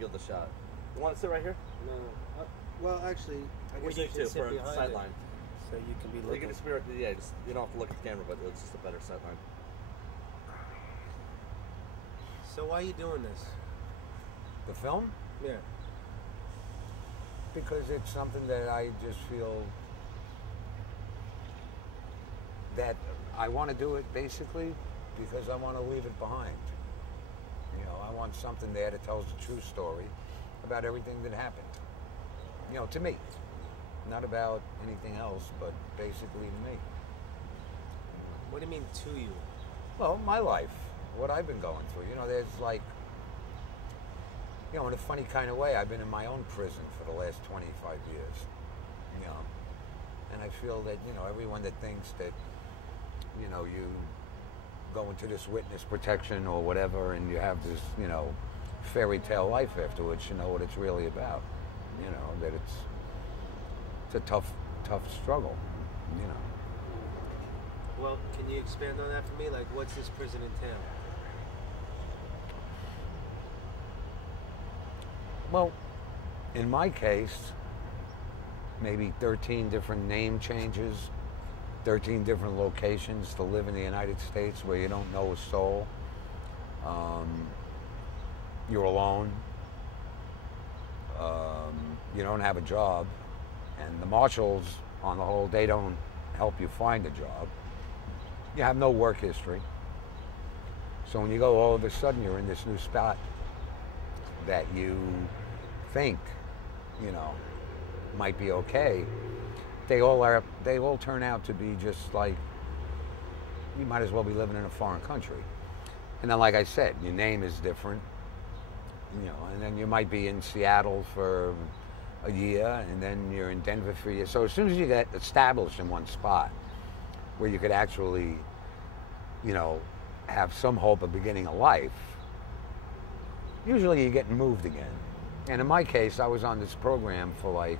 give it a shot. You want to sit right here? No. Well, actually, I guess We you need should to sit for behind sideline. it, so you can be You looking. can just you don't have to look at the camera, but it's just a better sideline. So why are you doing this? The film? Yeah. Because it's something that I just feel that I want to do it basically because I want to leave it behind. You know, I want something there that tells the true story about everything that happened. You know, to me. Not about anything else, but basically to me. What do you mean to you? Well, my life, what I've been going through. You know, there's like, you know, in a funny kind of way, I've been in my own prison for the last 25 years. You know, and I feel that, you know, everyone that thinks that, you know, you go into this witness protection or whatever and you have this, you know, fairy tale life afterwards, you know what it's really about. You know, that it's a tough struggle, you know. Well, can you expand on that for me? Like, what's this prison entail? Well, in my case, maybe 13 different name changes, 13 different locations to live in the United States where you don't know a soul. You're alone. You don't have a job. And the marshals, on the whole, they don't help you find a job. You have no work history. So when you go, all of a sudden, you're in this new spot that you think, you know, might be okay. They all turn out to be just like, you might as well be living in a foreign country. And then, like I said, your name is different, you know, and then you might be in Seattle for a year, and then you're in Denver for a year. So as soon as you get established in one spot where you could actually, you know, have some hope of beginning a life, usually you're getting moved again. And in my case, I was on this program for like,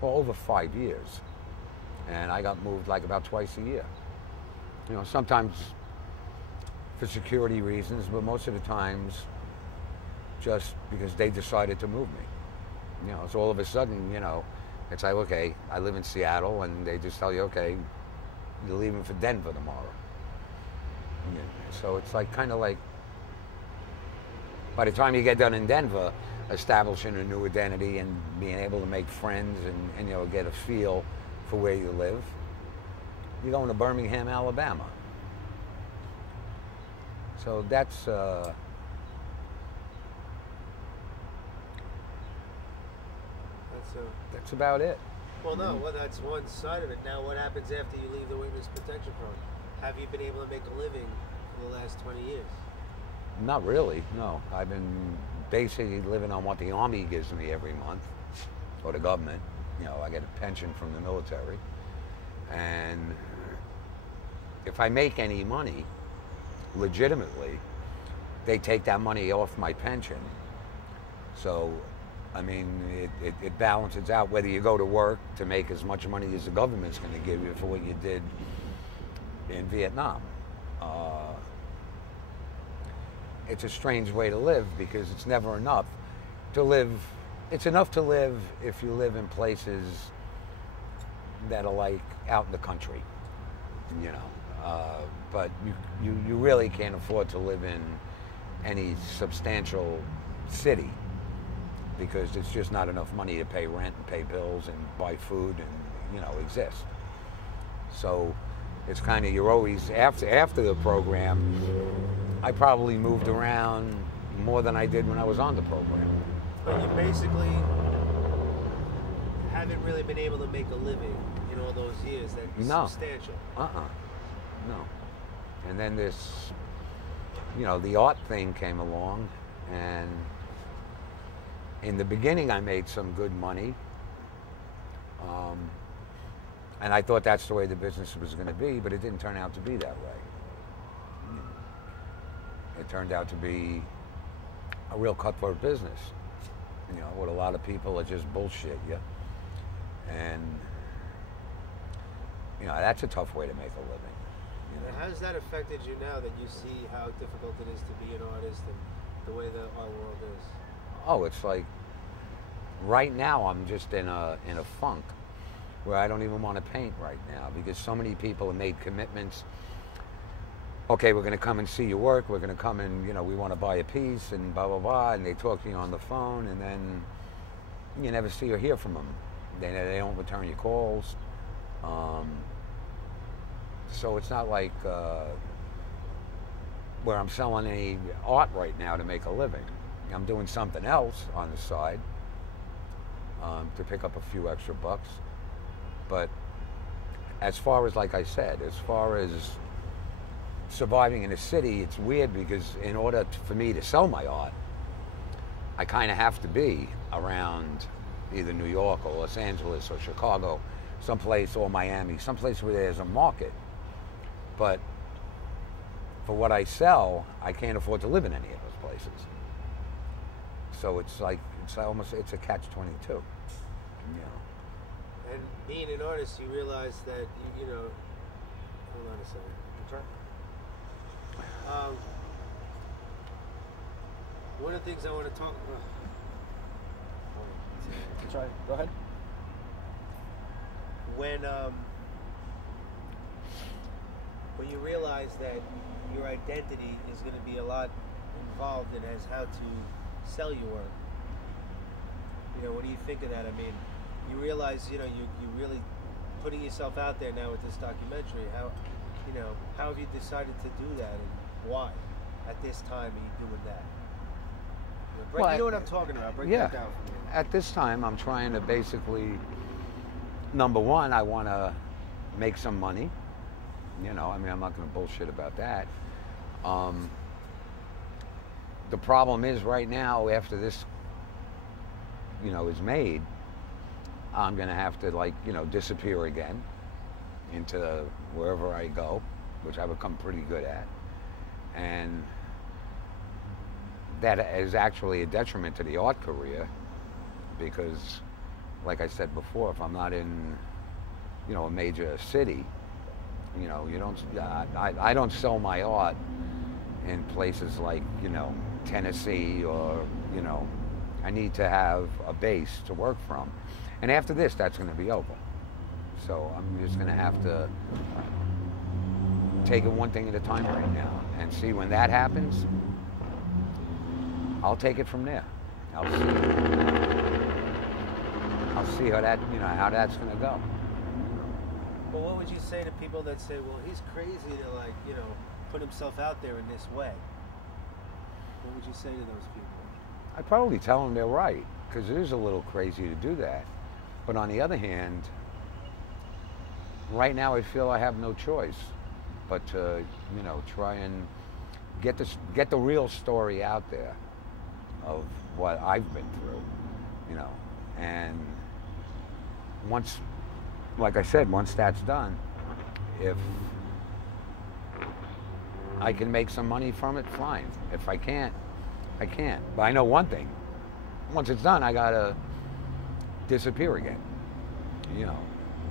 well, over 5 years. And I got moved like about twice a year. You know, sometimes for security reasons, but most of the times just because they decided to move me. You know, so all of a sudden, you know, it's like, okay, I live in Seattle, and they just tell you, okay, you're leaving for Denver tomorrow. Yeah. So it's like kind of like, by the time you get done in Denver, establishing a new identity and being able to make friends and you know, get a feel for where you live, you're going to Birmingham, Alabama. So that's that's about it. Well, no, well, that's one side of it. Now, what happens after you leave the witness protection program? Have you been able to make a living for the last 20 years? Not really, no. I've been basically living on what the Army gives me every month, or the government. You know, I get a pension from the military. And if I make any money, legitimately, they take that money off my pension. So, I mean, it balances out whether you go to work to make as much money as the government's going to give you for what you did in Vietnam. It's a strange way to live because it's never enough to live. It's enough to live if you live in places that are like out in the country, you know. But you really can't afford to live in any substantial city because it's just not enough money to pay rent and pay bills and buy food and, you know, exist. So it's kind of, you're always, after the program, I probably moved around more than I did when I was on the program. But you basically haven't really been able to make a living in all those years that's substantial. No. And then this, you know, the art thing came along, and in the beginning I made some good money. And I thought that's the way the business was going to be, but it didn't turn out to be that way. It turned out to be a real cutthroat business, you know, what a lot of people are just bullshit you. And, you know, that's a tough way to make a living. You know? How has that affected you now that you see how difficult it is to be an artist and the way that our world is? Oh, it's like right now I'm just in a funk where I don't even want to paint right now because so many people have made commitments. Okay, we're going to come and see your work. We're going to come and, we want to buy a piece and blah, blah, blah. And they talk to you on the phone and then you never see or hear from them. They don't return your calls. So it's not like where I'm selling any art right now to make a living. I'm doing something else on the side to pick up a few extra bucks. But as far as, like I said, as far as surviving in a city, it's weird because in order for me to sell my art, I kind of have to be around either New York or Los Angeles or Chicago, someplace, or Miami, someplace where there's a market. But for what I sell, I can't afford to live in any of those places. So it's like, it's a catch-22. And being an artist, you realize that, hold on a second. Sure. One of the things I want to talk about. Try. Go ahead. When you realize that your identity is going to be a lot involved in as how to sell your work, what do you think of that? I mean, you realize, you really putting yourself out there now with this documentary. How have you decided to do that, and why? At this time, are you doing that? You know what I'm talking about. Break that down for me. At this time, I'm trying to basically, number one, I want to make some money. I'm not going to bullshit about that. The problem is right now, after this, is made, I'm going to have to, disappear again into wherever I go, which I've become pretty good at. And that is actually a detriment to the art career because, like I said before, if I'm not in, a major city, I don't sell my art in places like, Tennessee or, I need to have a base to work from. And after this, that's going to be over. So I'm just going to have to take it one thing at a time right now and see when that happens. I'll take it from there. I'll see how that, how that's going to go. Well, what would you say to people that say, well, he's crazy to put himself out there in this way? What would you say to those people? I'd probably tell them they're right, because it is a little crazy to do that. But on the other hand, right now I feel I have no choice but to, try and get the real story out there of what I've been through, and once, like I said, once that's done, if I can make some money from it, fine. If I can't, I can't. But I know one thing, once it's done, I gotta disappear again,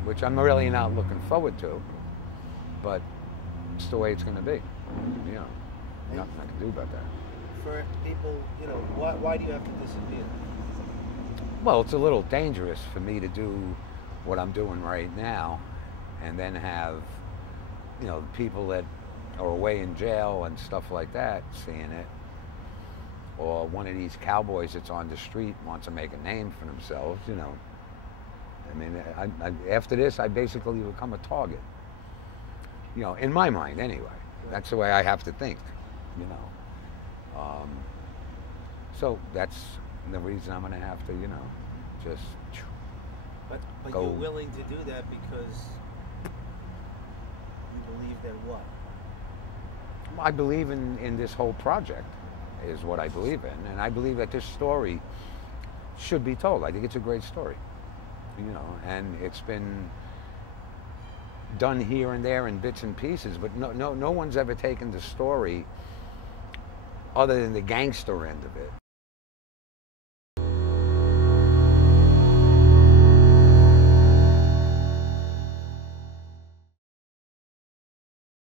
which I'm really not looking forward to, but it's the way it's gonna be, nothing I can do about that. For people, why do you have to disappear? Well, it's a little dangerous for me to do what I'm doing right now and then have, people that are away in jail and stuff like that seeing it. Or one of these cowboys that's on the street wants to make a name for themselves, I mean, after this, I basically become a target. In my mind anyway. That's the way I have to think, So that's the reason I'm going to have to, just But go. You're willing to do that because you believe that what? I believe in this whole project is what I believe in. And I believe that this story should be told. I think it's a great story, and it's been done here and there in bits and pieces, but no one's ever taken the story other than the gangster end of it